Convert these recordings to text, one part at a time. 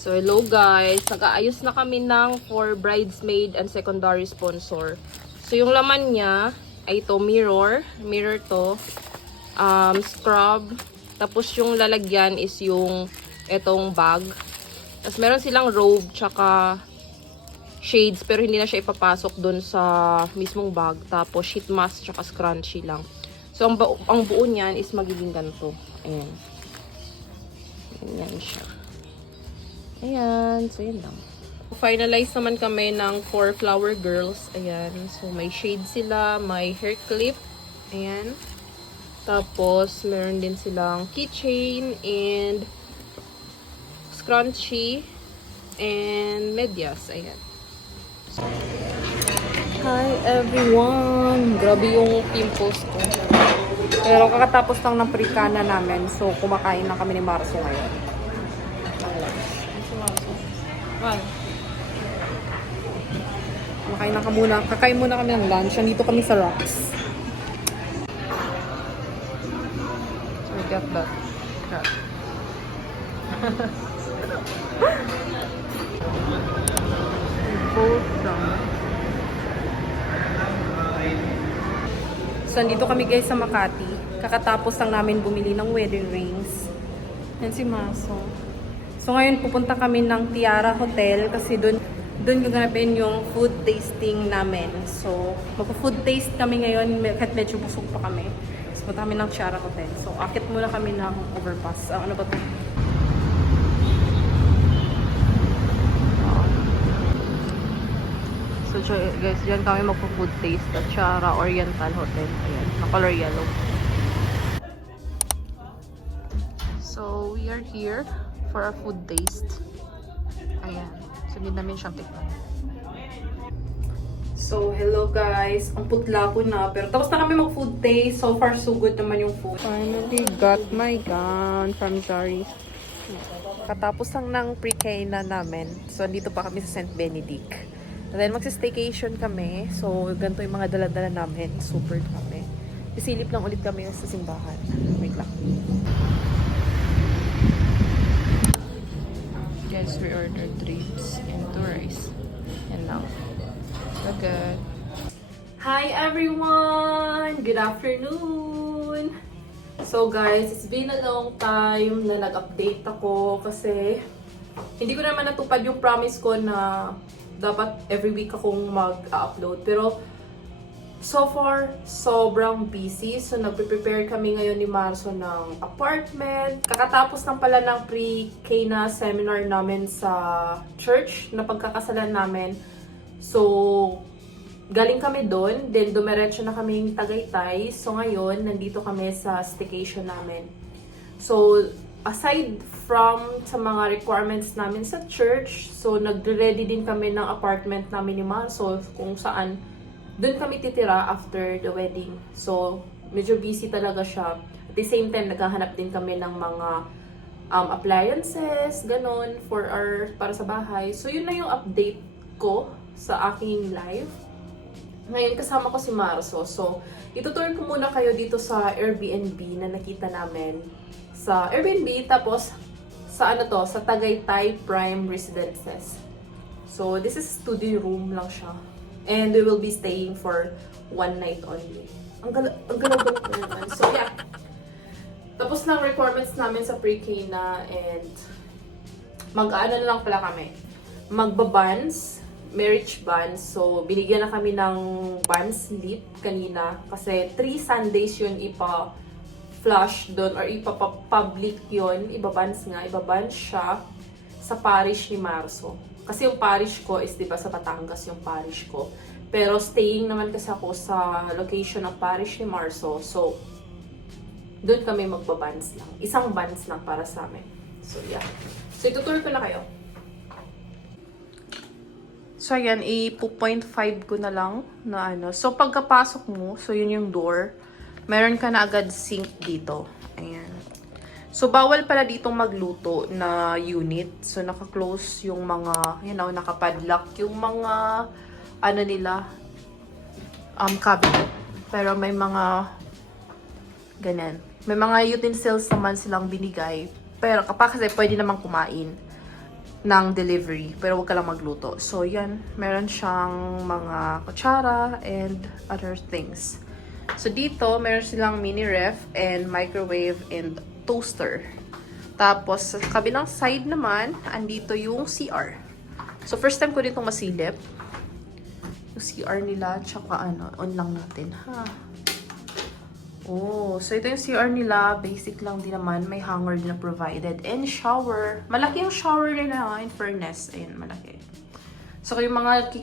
So, hello guys. Nag-aayos na kami ng for bridesmaid and secondary sponsor. So, yung laman niya ay ito, mirror. Mirror to. Scrub. Tapos, yung lalagyan is yung etong bag. Tapos, meron silang robe tsaka shades. Pero, hindi na siya ipapasok dun sa mismong bag. Tapos, sheet mask tsaka scrunchie lang. So, ang buo niyan is magiging ganito. Ayan. Ayan siya. Ayan. So, yun lang. Finalize naman kami ng 4 flower girls. Ayan. So, may shade sila. May hair clip. Ayan. Tapos, meron din silang keychain and scrunchie and medyas. Ayan. So, hi everyone! Grabe yung pimples ko. Pero kakatapos lang ng pre-kana namin. So, kumakain na kami ni Marso ngayon. Kakain muna kami ng lunch. Nandito kami sa Rocks. So, get that. So, nandito kami guys sa Makati. Kakatapos lang namin bumili ng wedding rings. Yan si Maso. So, ngayon pupunta kami ng Tiara Hotel kasi doon gaganapin yung food tasting namin. So, magpo-food taste kami ngayon kahit medyo busog pa kami. So, punta kami ng Tiara Hotel. So, akit muna kami ng overpass. Ano ba ito? So, guys, dyan kami magpo-food taste at Tiara Oriental Hotel. Ayan, na color yellow. So, we are here for a food taste. Ayan. So, hindi namin siyang tikman. So, hello guys. Ang putla ko na. Pero tapos na kami mag-food taste. So far, so good naman yung food. Finally got my gown from Zari's. Katapos lang ng pre-K na namin. So, andito pa kami sa St. Benedict. And then, magsa-staycation kami. So, ganito yung mga dala-dala namin. Super kami. Isilip lang ulit kami sa simbahan. Wait lang. Yes, we ordered ribs and 2 rice. And now, so good. Hi everyone! Good afternoon! So guys, it's been a long time na nag-update ako kasi hindi ko naman natupad yung promise ko na dapat every week akong mag-upload. Pero so far, sobrang busy. So, nagpe-prepare kami ngayon ni Marso ng apartment. Kakatapos lang pala ng pre-K na seminar namin sa church na pagkakasalan namin. So, galing kami doon. Then, dumiretso na kaming Tagaytay. So, ngayon, nandito kami sa staycation namin. So, aside from sa mga requirements namin sa church, so, nag-ready din kami ng apartment namin ni Marso kung saan doon kami titira after the wedding. So, medyo busy talaga siya. At the same time, naghahanap din kami ng mga appliances, ganon, para sa bahay. So, yun na yung update ko sa aking live. Ngayon, kasama ko si Marso. So, itutour ko muna kayo dito sa Airbnb na nakita namin. Sa Airbnb, tapos sa sa Tagaytay Prime Residences. So, this is studio room lang siya. And we will be staying for 1 night only. Ang galaw-galaw ko naman. So, yeah. Tapos lang requirements namin sa pre-K na and mag-ano na lang pala kami. Magba-buns, marriage buns. So, binigyan na kami ng buns slip kanina. Kasi 3 Sundays yun ipa-flush doon or ipa-public yun. Iba-buns siya sa parish ni Marso. Kasi yung parish ko is, diba, sa Batangas yung parish ko. Pero staying naman kasi ako sa location ng parish ni Marso. So, doon kami magbabans lang. Isang bans lang para sa amin. So, yeah. So, itutour ko na kayo. So, ayan, 2.5 ko na lang na ano. So, pagkapasok mo, so yun yung door, meron ka na agad sink dito. Ayan. So, bawal pala ditong magluto na unit. So, naka-close yung mga, nakapadlock yung mga, cabinet. Pero may mga, ganyan. May mga utensils naman silang binigay. Pero kapag kasi pwede naman kumain. ng delivery. Pero huwag ka lang magluto. So, yan. Meron siyang mga kutsara and other things. So, dito, meron silang mini ref and microwave and toaster. Tapos, sa kabilang side naman, andito yung CR. So, first time ko ditong masilip. Yung CR nila, tsaka on lang natin, ha? Oh, so ito yung CR nila. Basic lang din naman. May hanger din na provided. And shower. Malaki yung shower nila, in fairness. Ayun, malaki. So, yung mga,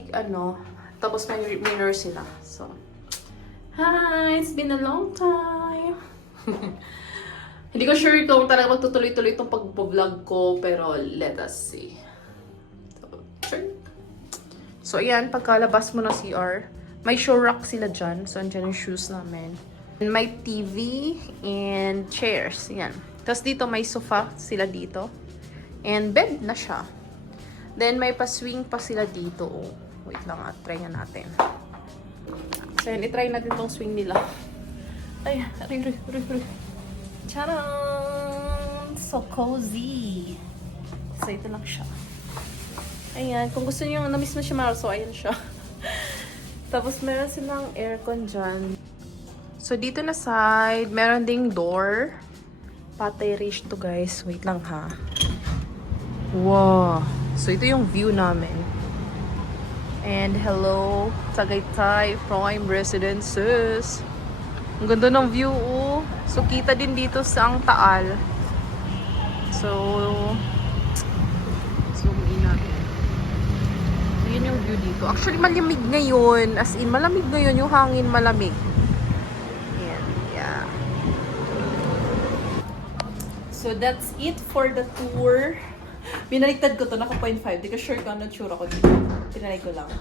tapos may mirror sila. So, hi! It's been a long time. Hindi ko sure kung talaga magtutuloy-tuloy itong pag-vlog ko, pero let us see. So, sure. So, ayan, pagkalabas mo ng CR, may show rack sila dyan. So, andyan yung shoes namin. May TV and chairs. Yan. Tapos dito may sofa sila dito. And bed na siya. Then may pa-swing pa sila dito. Oh, wait lang at try nga natin. So yan, itry natin tong swing nila. Ay, aray. Charan! So cozy. So ito lang siya. Ayan, kung gusto niyo, na-miss mo si Marso, ayan siya. Tapos meron silang aircon dyan. So, dito na side, meron ding door. Patay reach to, guys. Wait lang, ha. Wow. So, ito yung view namin. And hello, Tagaytay Prime Residences. Ang ganda ng view, oh. So, kita din dito sa ang Taal. So, zoom in natin. So, yun yung view dito. Actually, malamig ngayon. As in, malamig ngayon. Yung hangin malamig. So, that's it for the tour. Binaliktad ko to, naka 0.5. Di ka sure kung ano tsura ko dito. Tinanay ko lang.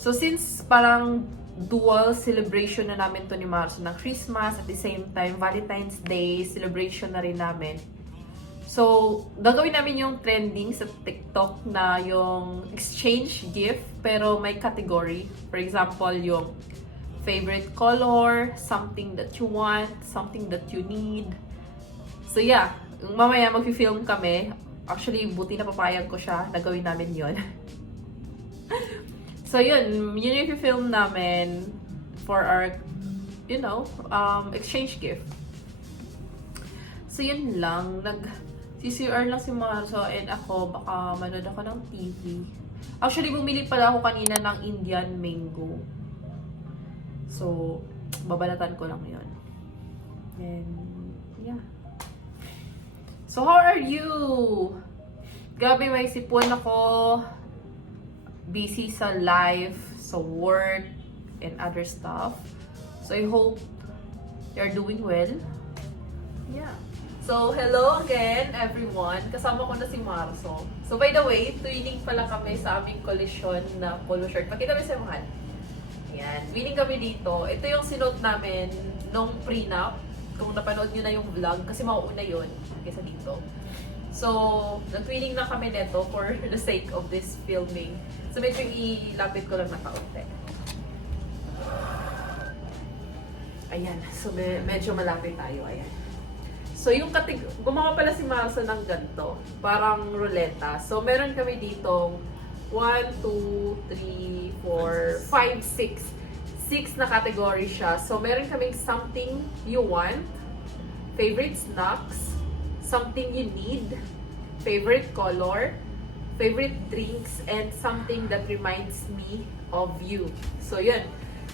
So, since parang dual celebration na namin to ni Marso ng Christmas, at the same time, Valentine's Day celebration na rin namin. So, gagawin namin yung trending sa TikTok na yung exchange gift, pero may category. For example, yung favorite color, something that you want, something that you need. So yeah, mamaya mag-film kami. Actually, buti na papayag ko siya. Nagawin namin yon. So yun yung i-film namin for our, exchange gift. So yun lang. Nag-CCR lang si Marso and ako, baka manood ako ng TV. Actually, bumili pala ako kanina ng Indian mango. So, babalatan ko lang yun. And, yeah. So, how are you? Grabe, may sipon ako. Busy sa life, sa work, and other stuff. So, I hope you're doing well. Yeah. So, hello again, everyone. Kasama ko na si Marso. So, by the way, twinning pala kami sa aming collision na polo shirt. Pakita mo sa mahal. Ayan. Twinning kami dito. Ito yung sinuot namin nung prenup. Kung napanood nyo na yung vlog, kasi mauuna yun kaysa dito. So, nag-twinning na kami neto for the sake of this filming. So, medyo ilapit ko lang na kaunti. Ayan. So, medyo malapit tayo. Ayan. So, yung gumawa pala si Marso ng ganito. Parang ruleta. So, meron kami dito 1, 2, 3, 4, 5, 6. 6 na category siya. So, meron kaming something you want, favorite snacks, something you need, favorite color, favorite drinks, and something that reminds me of you. So, yun.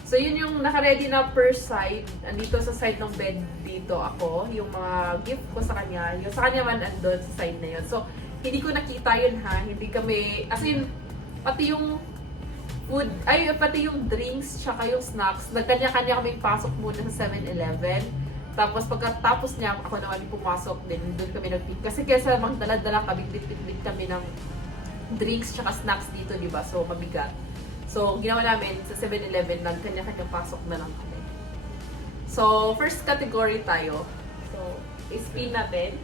So, yun yung naka-ready na per side. Andito sa side ng bed dito ako. Yung mga gift ko sa kanya. Yung sa kanya man andun sa side na yun. So, hindi ko nakita yun ha. Hindi kami, as in, pati yung food, pati yung drinks, tsaka yung snacks, nagkanya-kanya kaming pasok muna sa 7-Eleven. Tapos pagkatapos niya, ako naman pumasok din, doon kami nag-pick. Kasi kesa magdala-dala kami, bit-bit kami ng drinks tsaka snacks dito, di ba? So, mabigat. So, ginawa namin sa 7-Eleven, nagkanya-kanyang pasok na lang kami. So, first category tayo. So, spin natin.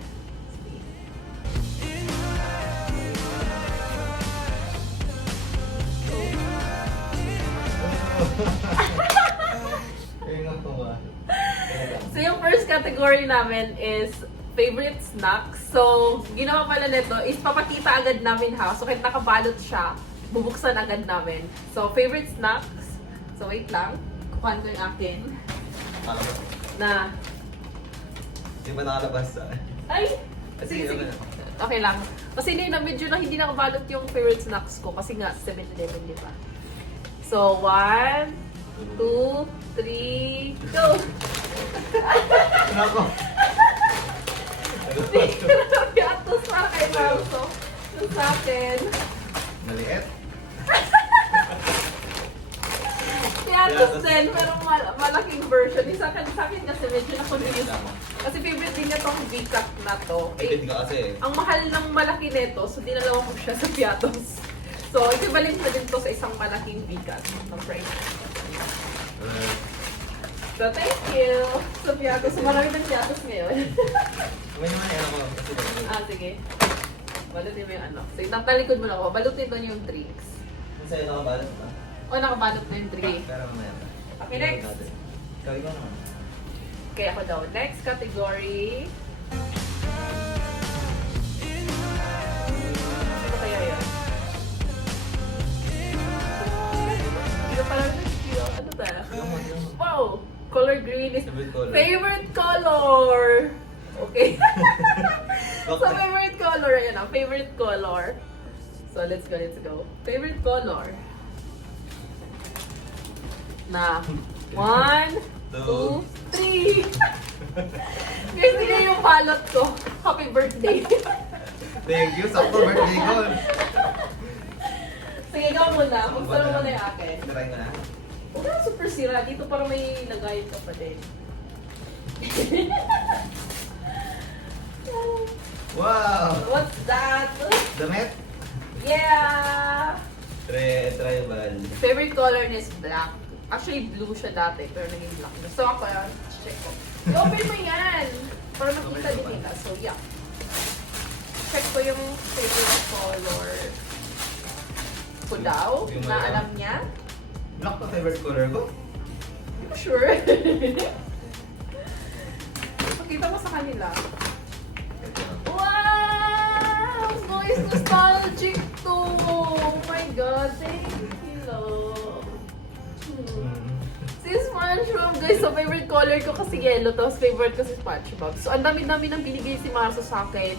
So yung first category namin is favorite snacks. So, ginawa pala nito is papakita agad namin ha. So, kahit nakabalot siya, bubuksan agad namin. So, favorite snacks. So, wait lang. Kukuhan ko yung akin. Alam mo, Na, di ba nakalabas sa... ay! Sige, sige. Okay lang. Kasi hindi na medyo na hindi nakabalot yung favorite snacks ko. Kasi nga, 7-Eleven, di ba? So, 1, 2, 3, go! Nako! Piatos para kay Marso. Yung sa akin. Maliit. Piatos din, pero malaking version. Yung sa akin kasi medyo na-confuse. Kasi favorite din niya tong V-cut na to. Tipid ka kasi. Ang mahal ng malaki nito, so dinalawa ko siya sa Piatos. So, equivalent na din to sa isang malaking V-cut ng price. So, thank you! Sa Piatos. So, marami ng Piatos ngayon. May naman yan ako. Sige. Balutin mo yung ano. So, talikod mo na ako. Balutin ko yung drinks. Kung sa'yo nakabalot ba? O, nakabalot na yung drink. Pero mamaya pa. Okay, next. Ikaw naman. Okay, ako daw. Next category. Ano kaya yun? Hindi ko parang nag-feel. Ano ba? Wow! Color green is Favorite color. favorite color! Okay. So, Okay. favorite color. Ayan na. Favorite color. So, let's go. Favorite color. Na. 1, 2, 3. Guys, hindi yung balot ko. Happy birthday. Thank you. Sakto birthday ko. Sige, ikaw muna. Buksan mo muna yung akin. Try ko na. Huwag na super sira. Dito parang may lagayin ka pa din. Wow! What's that? Damit? Yeah! Tribal. Favorite color niya is black. Actually, blue siya dati, pero naging black na. So, ako yan. Check ko. I-open mo yan! Para makita din nila. So, yeah. Check ko yung favorite color ko daw, Yung na may- alam niya. Black pa favorite color ko? Hindi ko sure. Pakita mo sa kanila. Wow! Guys, nostalgic to! Oh my God, thank you, love. Si SpongeBob, guys, so favorite color ko kasi yellow, tapos favorite ko si SpongeBob. So, ang dami-dami nang binigay si Marso sa akin.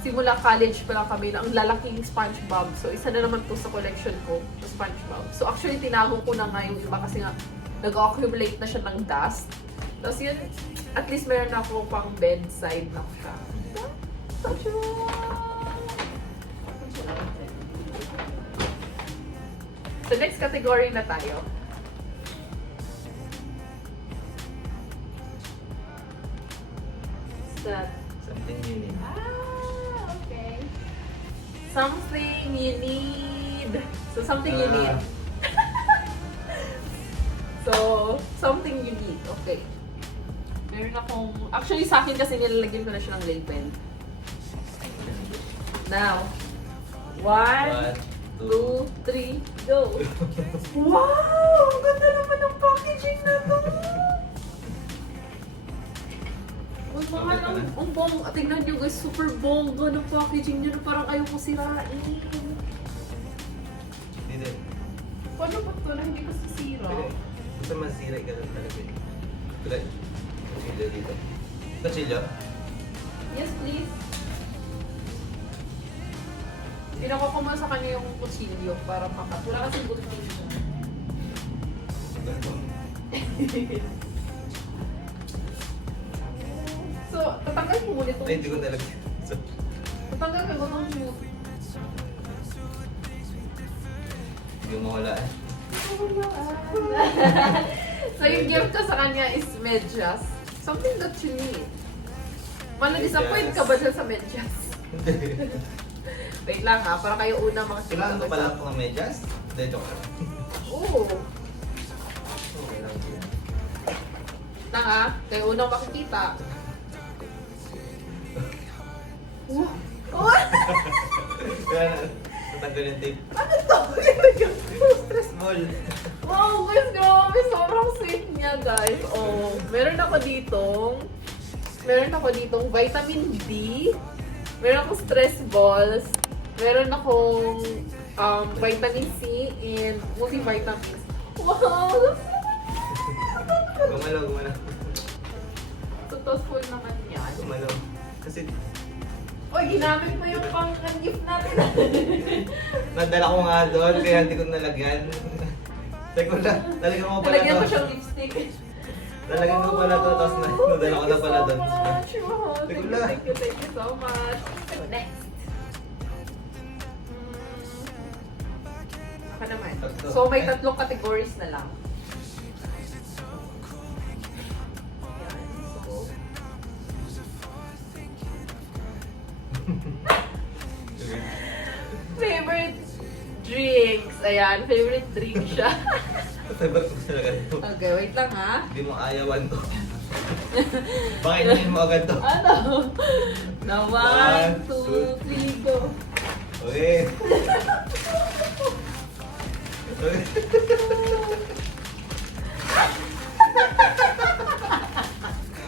Simula college pa lang kami na ang lalaking SpongeBob. So, isa na naman to sa collection ko, sa SpongeBob. So, actually, tinago ko na nga yung iba kasi nga, nag-accumulate na siya ng dust. Tapos yun, at least meron na ako pang bedside na siya. So, next category na tayo. What's that? Something unique. Ah, okay. Something you need. So, something you need. So, something you need. Okay. Meron akong... Actually, sa akin kasi nilalagyan ko na siya ng label. Now, 1, 2, 3, go! Wow! Ang ganda naman ng packaging na to! Ang mahal ang bong. Tingnan nyo guys, super bongga ng packaging nyo na parang ayaw ko sirain. Hindi. Paano ba ito na hindi ko sisira? Gusto masira ka lang talaga. Tulad. Kutsilyo dito. Kutsilyo? Yes, please. Pinako ko muna sa kanya yung kutsilyo para makat. Wala kasi buto siya. So, tatanggal ko muna itong Ay, hindi ko talaga. tatanggal ko itong shoot. Hindi mo mawala eh. So, yung gift ko sa kanya is medyas. Something that you need. Mana-disappoint ka ba dyan sa medyas? Wait lang ha, para kayo una mga Kailangan ko pala ito ng medyas? Hindi, joke lang. Oo. Okay lang yun. Na ha, kayo una makikita. Wow! Kaya natanggal yung tape. Ano to? Stress ball. Wow, guys, grabe. Sobrang sweet niya. nga guys, oh, meron ako ditong vitamin D, meron akong stress balls, meron akong vitamin C and multivitamins. Wow! Gumalaw. Successful naman yan. Gumalaw. Kasi Oy, ginamit mo yung pang-gift natin. nadala ko nga doon, kaya hindi ko nalagyan. Teka na, talagyan ko pala Talagyan ko to. siyang lipstick. Talagyan ko pala to, tapos nadala ko na pala doon. Thank you so much. So, next. Ako naman. Tatlo. So, may tatlong categories na lang. Ayan, so, favorite drinks. Ayan, favorite drink siya. Favorite ko talaga ito. Okay, wait lang ha. Hindi mo ayawan to. Baka inahin mo agad to. Ano? Na 1, 2, 3, go. Okay. Okay.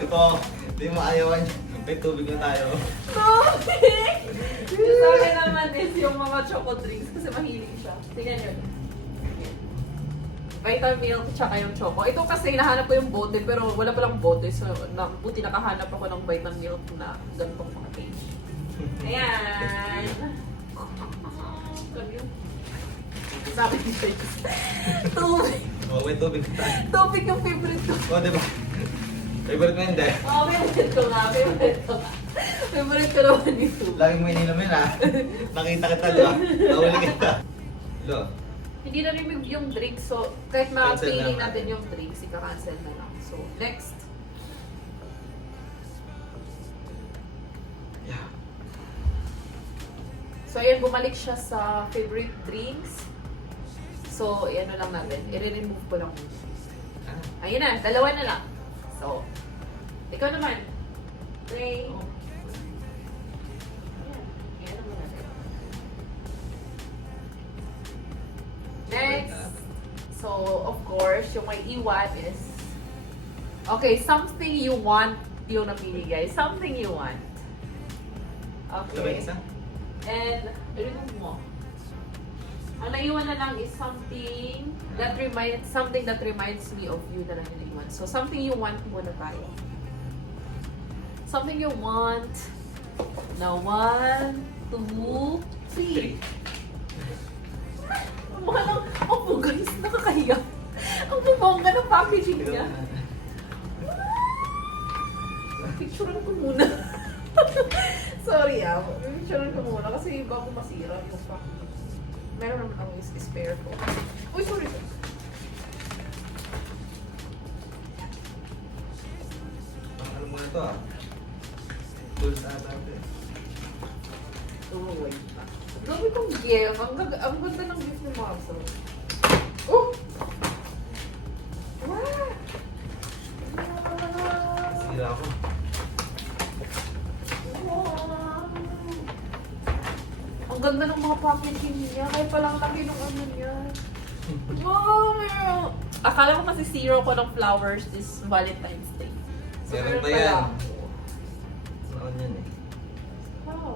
Oh, hindi mo ayawan. May tubig na tayo. Tubig! Yung sa akin naman is yung mga choco drinks kasi mahilig siya. Tingnan nyo. Vitamilk tsaka yung choco. Ito kasi nahanap ko yung bote pero wala palang bote. So, buti nakahanap ako ng Vitamilk na ganitong mga page. Ayan! Sabi ni Shakes. Tubig! Oh, may tubig na tayo. Tubig yung favorite ko. Oh, diba? Favorite mo yun, de. Oh, favorite ko nga. Favorite ko naman yung tubig. Lagi mo ininom yun, ha? Nakita kita, di ba? Nahuli kita. Lo. Hindi na rin yung drinks, so kahit Cancel ma-paining na. natin yung drinks, ika-cancel na lang. So, next. Yeah. So, ayan, bumalik siya sa favorite drinks. So, ano lang natin, i-remove ko lang muna. Ayun na, dalawa na lang. So, ikaw naman. Ray. Ayan, ayan naman natin. Next. So, of course, yung may iwan is... Okay, something you want yung napili, guys. Something you want. Ito ba yung Okay. isa? And, remove mo. Ang naiwan na lang is something that reminds me of you na lang yung naiwan. So, something you want muna tayo. Something you want. Na 1, 2, 3. Ang mahal ng... Oh, guys, nakakahiya. Ang bubongga ng packaging niya. Picturean ko muna. Sorry picturean ko muna kasi bago masira yung packaging. Meron naman akong spare ko. Uy, sorry. Ano mo na to, ah? Tools ata ito, eh. Oh, wait pa. Gawin kong gift. Ang ganda ng gift ni Marcel. Oh! Wow! Sira ako. Wow! Ang ganda ng mga packaging niya. Kaya palang laki ng ano niya. Wow! meron- Akala ko kasi zero ko ng flowers this Valentine's Day. Meron pa pala yan. ako. Saan yan, eh? Wow.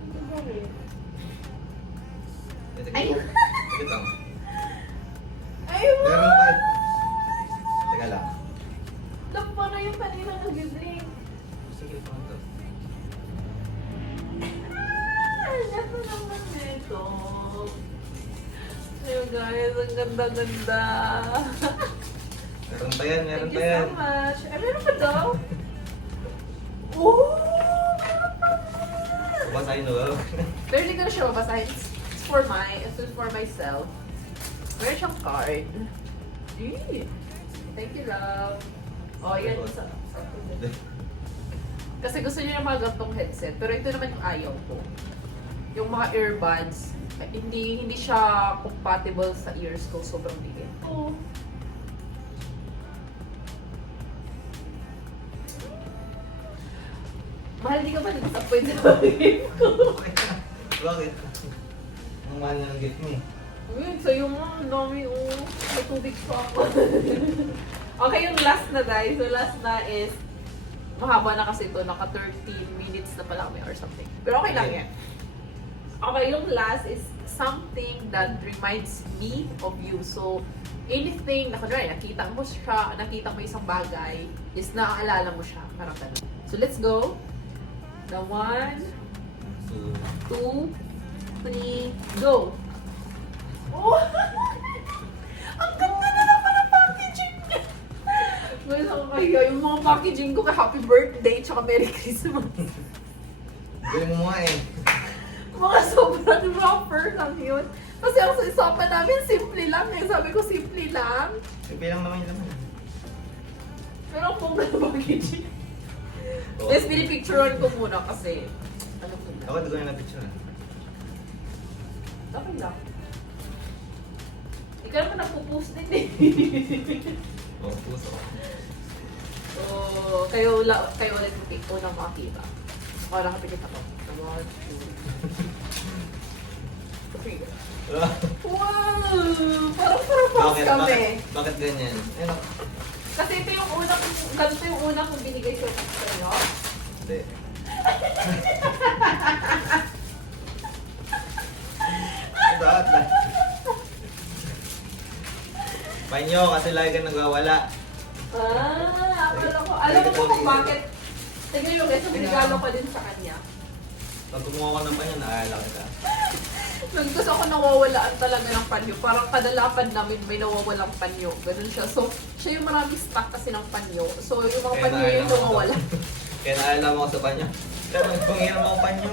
Ang ganda rin. Ito, Ay! Ito lang. Ay, Meron wow! pa. Teka lang. Dampa na yung kanina nag-drink. Sige, ito lang to. Ano naman ito? Ayun guys, ang ganda-ganda. Meron pa yan, meron Thank pa you yan. so much. Ay, meron pa daw? Oh! Basahin mo. Pero hindi ko na siya babasahin. It's for myself. Meron siyang card. Eh. Thank you, love. Oh, yan. Kasi gusto niyo yung mga gantong headset. Pero ito naman yung ayaw ko. Yung mga earbuds, hindi siya compatible sa ears ko. Sobrang liit. Oh. Mahal, di ka ba nag-disappoint sa gift ko? Bakit? Ang mahal na ng gift mo, eh. Sa'yo nga, ang dami, may tubig pa ako. Okay, yung last na guys. So last na is, mahaba na kasi ito, naka 13 minutes na pala kami or something. Pero okay lang yan. Okay, yung last is something that reminds me of you. So, anything na kunwari, nakita mo isang bagay, is naaalala mo siya. Parang ganun. So, let's go. The 1, 2, 3, go! Oh! Ang ganda na naman ang packaging niya! Guys, ako kayo, yung mga packaging ko kay Happy Birthday tsaka Merry Christmas. Gawin mo nga eh. Mga sobrang rapper lang yun. Kasi ang sa isapan namin, simple lang eh. Sabi ko, simple lang. Simple lang naman yung laman. Pero ang pong packaging. Yes, pinipicturean ko muna kasi, ano ko na. Ako ito ko yung na-picture na. Okay lang. Ikaw naman nagpo-post din eh. Oo, puso. So, kayo ulit yung pick ko na makakita. O, nakapikit ako. 1, 2, 3. Wow! Parang purpose kami. Bakit ganyan? Ano? Kasi ito yung ganito yung una kong binigay sa inyo. Hindi. Bakit ba? Panyo, kasi lagi ka nagwawala. Alam mo kung bakit. Tignan nyo guys, regalo ko din sa kanya. Pag kumuha ko ng panyo, naalala kita. Kasi ako nawawalaan talaga ng panyo. Parang kadalapan namin may nawawalang panyo. Ganun siya. So, siya yung marami stock kasi ng panyo. So, yung mga panyo yung nawawala. Kaya naalala mo ako sa panyo. Kaya pangiram ako panyo.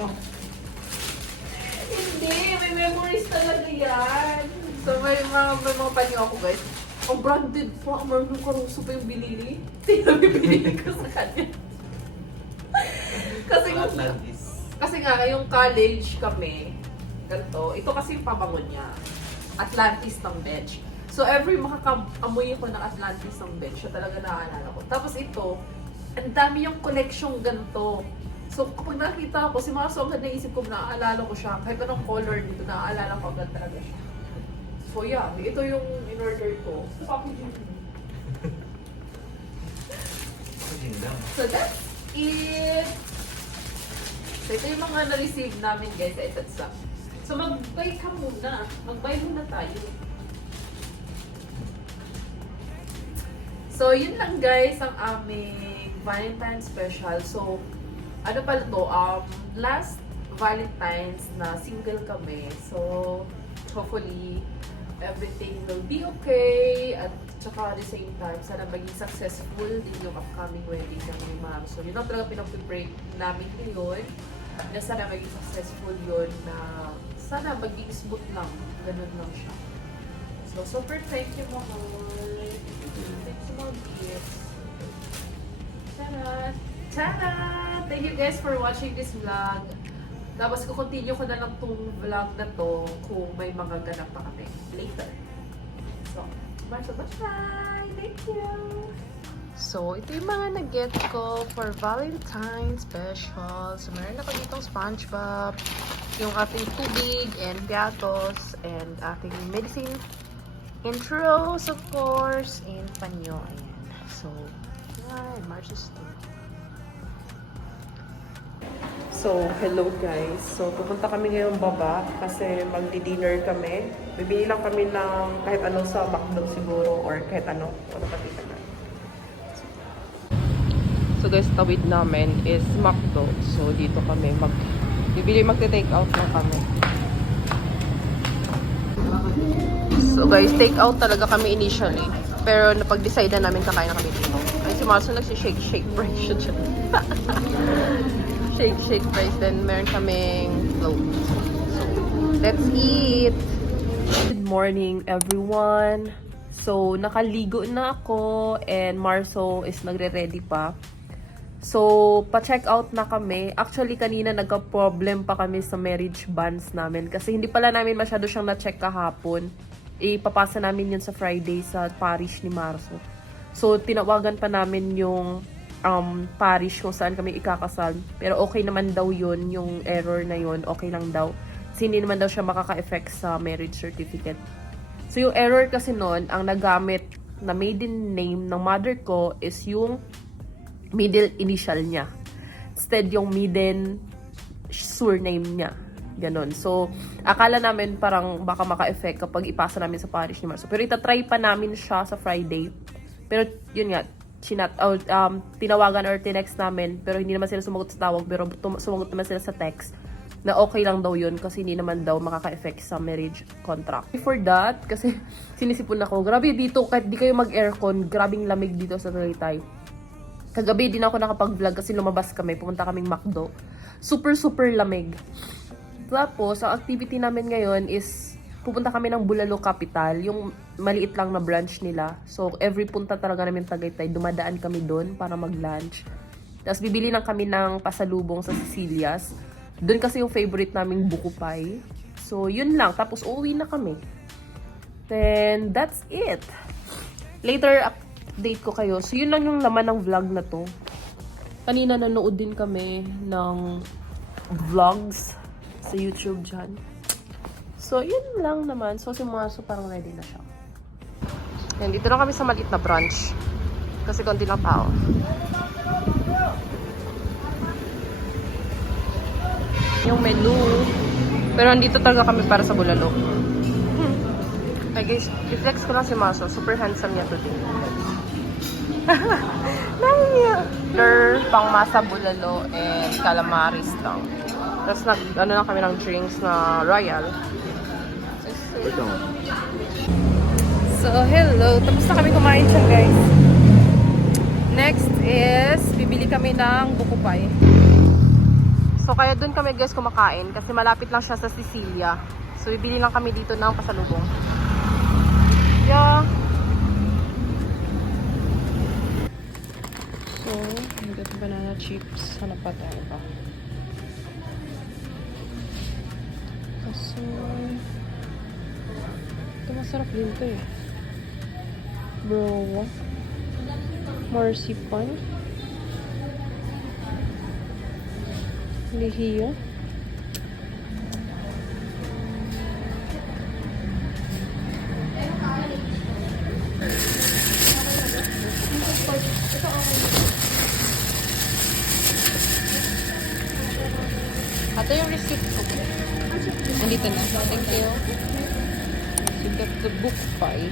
Hindi, may memories talaga yan. So, may mga panyo ako guys. Ang branded pa, ang Marlon Caruso pa yung binili. Binili ko sa kanya. Kasi nga, yung college kami, ganito, ito kasi yung pabango niya. Atlantis ng bench. So, every makakamoy ko ng Atlantis ng bench, siya talaga naaalala ko. Tapos ito, ang dami yung collection ganito. So, kapag nakita ko, si Maso agad naisip ko, naaalala ko siya. Kahit anong color dito, naaalala ko agad talaga siya. So, yeah. Ito yung in-order ko. So, that's it. So, ito yung mga na-receive namin, guys, sa isa't isa. So, mag-buy ka muna. Mag-buy muna tayo. So, yun lang, guys, ang aming Valentine's special. So, ano pala to? Last Valentine's na single kami. So, hopefully, everything will be okay. At saka at the same time, sana maging successful din yung upcoming wedding ng ma'am. So, yun ang talaga pinag-pray namin ngayon. Na sana maging successful yun na sana maging smooth lang. Ganun lang siya. So, super thank you, mahal. Thanks sa mga gifts. Tara! Tara! Thank you guys for watching this vlog. Tapos kukontinue ko na lang tong vlog na to kung may mga ganap pa kami later. So, bye! Thank you! So, ito yung mga nag-get ko for Valentine's special. So, meron ako ditong SpongeBob, yung ating tubig and piatos, and ating medicine intros, of course, and panyo. Ayan. So, yan, March's too. So, hello guys. So, pupunta kami ngayong baba kasi magdi-dinner kami. Bibili lang kami ng kahit ano sa McDo siguro or kahit ano. Ano pati ka na. So guys, tawid namin is McDo. So, dito kami magte-take out lang kami. So guys, take out talaga kami initially. Pero napag-decide na namin kakain na kami dito. Ay, si Marso nagsi-shake fries siya dyan. Shake fries. Then meron kaming float. So, let's eat! Good morning everyone! So, nakaligo na ako and Marso is nagre-ready pa. So, pa-check out na kami. Actually, kanina nagka-problem pa kami sa marriage bands namin kasi hindi pala namin masyado siyang na-check kahapon. Ipapasa namin yun sa Friday sa parish ni Marso. So, tinawagan pa namin yung parish kung saan kami ikakasal. Pero okay naman daw yun, yung error na yun, okay lang daw. Kasi hindi naman daw siya makaka-effect sa marriage certificate. So yung error kasi noon, ang nagamit na maiden name ng mother ko is yung middle initial niya. Instead yung maiden surname niya. Ganon. So, akala namin parang baka maka-effect kapag ipasa namin sa parish ni Marso. Pero itatry pa namin siya sa Friday. Pero yun nga, tinawagan or tinext namin, pero hindi naman sila sumagot sa tawag, pero sumagot naman sila sa text na okay lang daw yun kasi hindi naman daw makaka-effect sa marriage contract. For that, kasi sinisipon ako, grabe dito, kahit di kayo mag-aircon, grabing lamig dito sa Tagaytay. Kagabi din ako nakapag-vlog kasi lumabas kami, pumunta kaming McDo. Super lamig. Tapos, ang activity namin ngayon is pupunta kami ng Bulalo Capital, yung maliit lang na branch nila. So, every punta talaga namin Tagaytay, dumadaan kami doon para mag-lunch. Tapos, bibili lang kami ng pasalubong sa Cecilia's. Doon kasi yung favorite naming buko pie. So, yun lang. Tapos, uuwi na kami. Then, that's it. Later, update ko kayo. So, yun lang yung laman ng vlog na to. Kanina nanood din kami ng vlogs sa YouTube dyan. So, yun lang naman. So, si Marso parang ready na siya. Yan, dito na kami sa maliit na branch. Kasi konti lang tao. Yung menu. Pero nandito talaga kami para sa bulalo. Okay guys, reflex ko lang si Marso. Super handsome niya today. Naiya! Pang masa bulalo and calamaris lang. Tapos ano na kami ng drinks na royal. So, hello. Tapos na kami kumain siya, guys. Next is, bibili kami ng buko pie. So, kaya dun kami, guys, kumakain. Kasi malapit lang siya sa Sicilia. So, bibili lang kami dito ng pasalubong. Yeah. So, we got banana chips. Hanap pa tayo pa. Kaso, ito masarap din to eh. Bro, marzipan. Lihiya. Ito yung receipt ko. Nandito na. Thank you. You got the book pie.